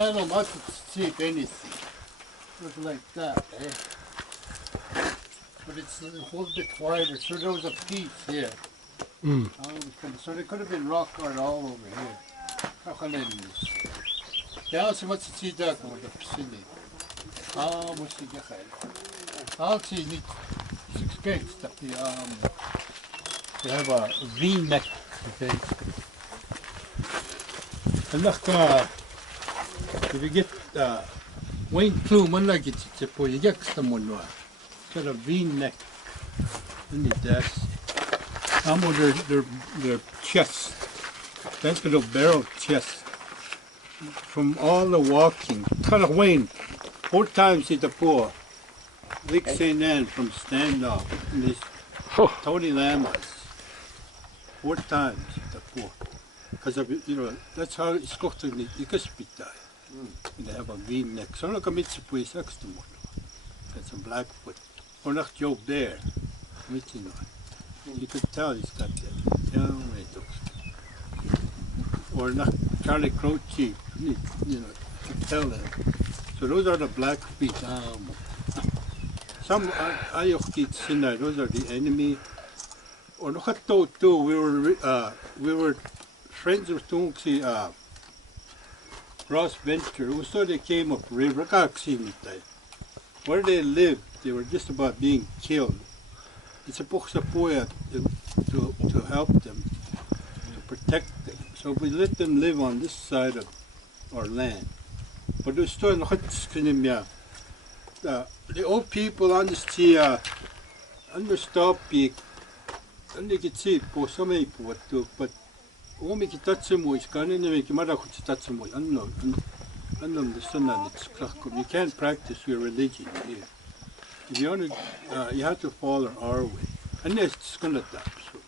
I don't much to take anything. Look like that, eh? But it's a whole bit wider, so there was a piece here. So there could have been rock art all over here. Yeah, so much to see that with the city. Must you get I'll see it. Six gates that they have a V-neck, okay? And look, if you get Wayne plume, man, like it's a you get someone got a V-neck in the desk. Their chest. That's a little barrel chest. From all the walking. Kind of Wayne, 4 times hit the poor. Vic St. Anne from standoff. And this Tony Lamas. 4 times hit the poor. Because of, that's how it's got to be. You can spit that. They have a V-neck. So look at Mitsupi Saxton. That's a Blackfoot. Or not Joe Bear. You could tell he's got that. Or not Charlie Croce. You could tell that. So those are the Blackfeet. Some Ayokits in there, those are the enemy. Or look at Pt.2, we were friends with Tungsi Ross Venture, who saw they came up river, where they lived, they were just about being killed. It's supposed to help them, to protect them. So we let them live on this side of our land. But there's still the old people on the sea, understop peak, and they could see it for some people, but Omi ki tatsumo is gone in the Marakuchi tatsumo. Unknown the sun and it's you can't practice your religion here. If you want to, you have to follow our way. And it's gonna tap. So.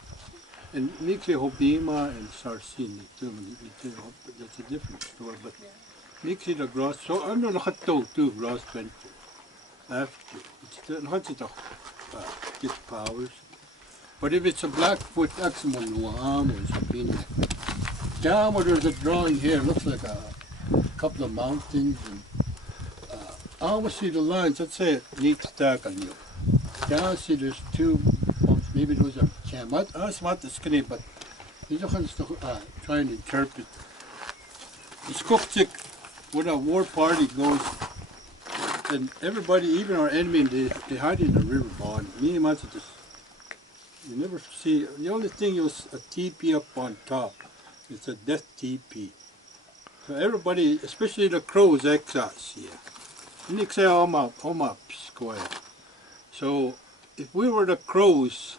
And Mixi Hobima and Sarsini too, that's a different story. But Mixi the grass, so I'm not hot too, grass venture. After it's not to get powers. But if it's a Blackfoot, that's more something. Down where there's a drawing here, looks like a couple of mountains. And, I almost see the lines, let's say it needs stack on you. Down see there's 2, maybe those are that's not the skinny, but these are trying to interpret. The Skopchik, when a war party goes, and everybody, even our enemy, they hide in the river bottom. Me and just. You never see, the only thing is a teepee up on top. It's a death teepee. So everybody, especially the crows, exas here. And they say, square. So if we were the crows,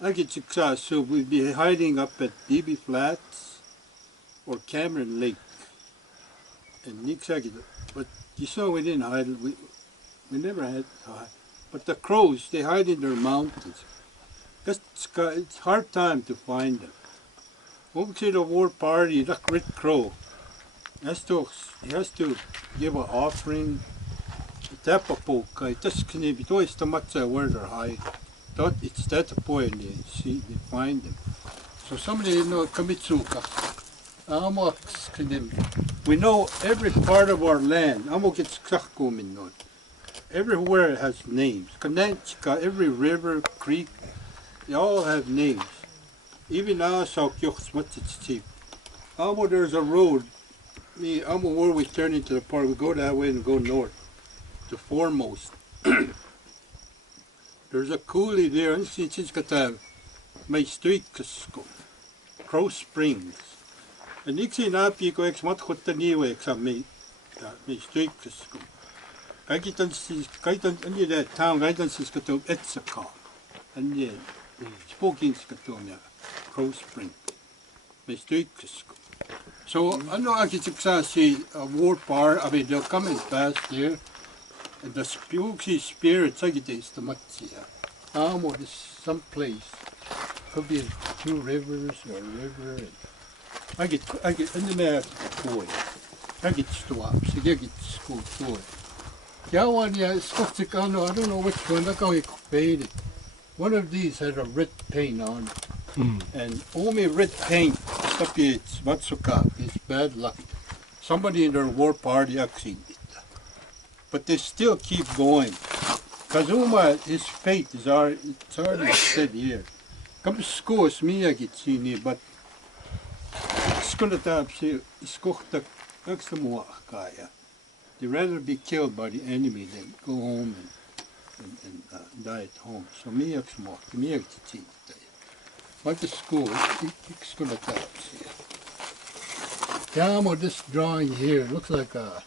I get exas, so we'd be hiding up at DB Flats or Cameron Lake. And but you saw we didn't hide, we never had to hide. But the crows, they hide in their mountains. It's hard time to find them. When we see the war party, that Red Crow, he has to give an offering. It's the matza where they're hiding. It's that point they find them. So somebody Kamitsuka. We know every part of our land. Everywhere it has names. Kananchika, every river, creek, they all have names. Even now, Smuts, it's cheap. There's a road. Where we turn into the park, we go that way and go north to Foremost. There's a coulee there, and it's got my street, Crow Springs. And Nixie Napi go ex Matkotaniwe exam my street. I get on that town, I don't see Etsaka. And yeah. Spoken Skatonia, Crow Spring, my street. So I know I can see a war par. I mean, they're coming fast here, and the spooky spirits. I get this the Matsia. There's some place. Could be 2 rivers or a river. And I get in the map boy. I get stops. I get school toy. Yeah, one Takano. I don't know which one. Look how he faded. One of these had a red paint on it. And only red paint, it's Matsuka, is bad luck. somebody in their war party actually, but they still keep going. Kazuma, his fate is already said here. Come to school, it's me I get seen, but it's going to have to they'd rather be killed by the enemy than go home and die at home. So me I get seen. But the school, it's going to have to this drawing here looks like kind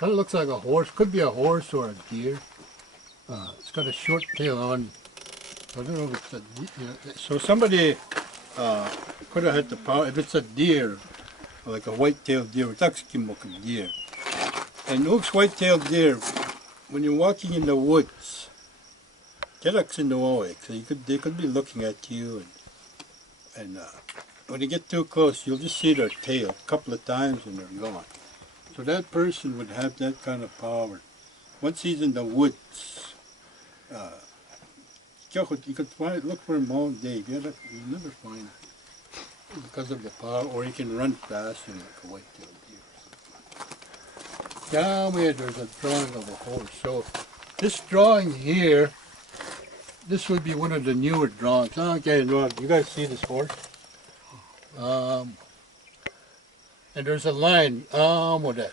of looks like a horse. Could be a horse or a deer. It's got a short tail on. I don't know if it's a deer. So somebody could have had the power. If it's a deer, like a white-tailed deer, it's actually a deer. And those white-tailed deer, when you're walking in the woods, they're in the way. So they could be looking at you, and when you get too close, you'll just see their tail a couple of times and they're gone. So that person would have that kind of power. Once he's in the woods, you could look for him all day. You'll never find him because of the power, or he can run fast and like a white-tailed deer. Down here, there's a drawing of a horse. So this drawing here, this would be one of the newer drawings. Okay, you guys see this horse? And there's a line, with that.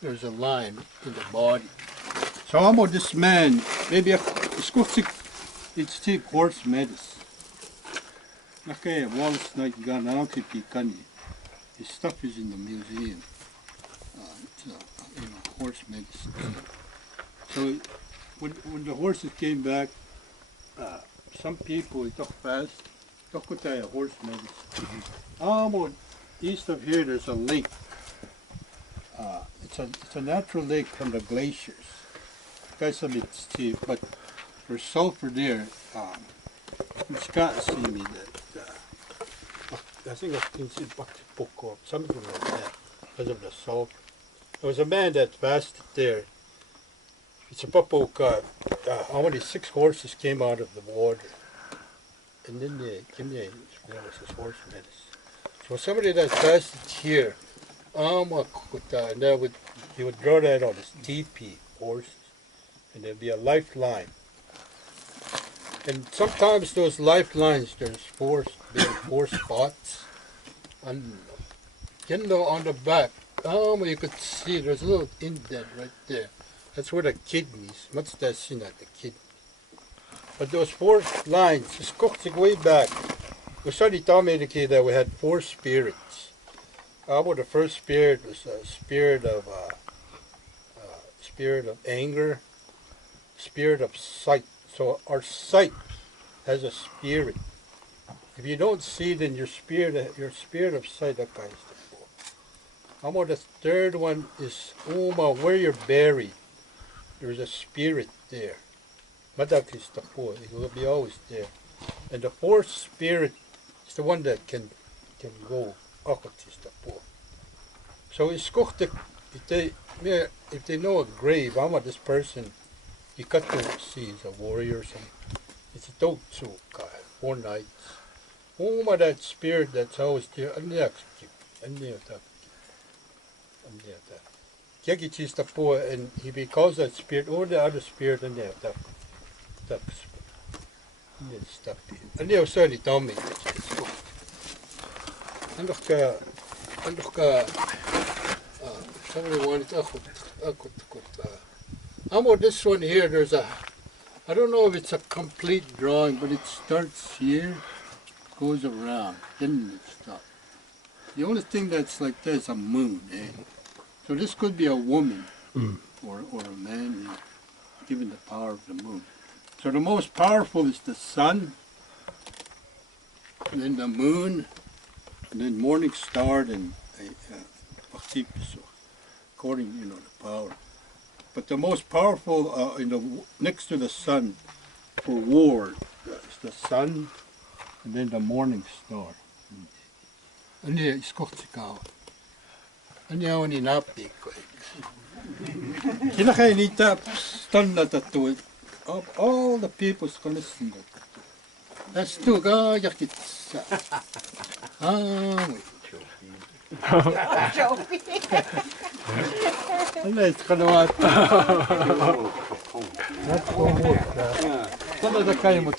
There's a line in the body. So this man, maybe it's take horse medicine. Okay, Wallace Knight gun, his stuff is in the museum. It's horse medicine. So when the horses came back, some people took fast, took horse medicine. East of here, there's a lake. It's a natural lake from the glaciers. Guys, a bit steep, but there's sulfur there. Scott see me that I think I can see book or something like that because of the sulfur. There was a man that fasted there. It's a papoka. How many 6 horses came out of the water, and then they came there. His horse medicine. So somebody that fasted here, and he would draw that on his teepee horses, and there'd be a lifeline. And sometimes those lifelines, there's 4 spots, and on the back, you could see there's a little indent right there. That's where the kidneys, what's that seen at the kidney? But those 4 lines, just cooked way back. We started telling me that we had 4 spirits. The first spirit was a spirit of anger, spirit of sight. So our sight has a spirit. If you don't see it in your spirit of sight, that kind of stuff. The third one is where you're buried. There's a spirit there. It will be always there. And the 4th spirit is the one that can go. So if they know a grave, this person, you got to see he's a warrior or something. It's a Pt.2 guy, 4 nights. That spirit that's always there, and he becomes that spirit or the other spirit, and and they certainly told me somebody wanted this one here, there's I don't know if it's a complete drawing, but it starts here, goes around, then it stops. The only thing that's like that is a moon, So this could be a woman or a man given the power of the moon. So the most powerful is the sun, and then the moon, and then morning star, and according the power. But the most powerful next to the sun for war is the sun, and then the morning star. And it's kortikawa. And you only not big. All the people's gonna see that. That's too good. Nice, Kanawat. That's so good. Some of the kind of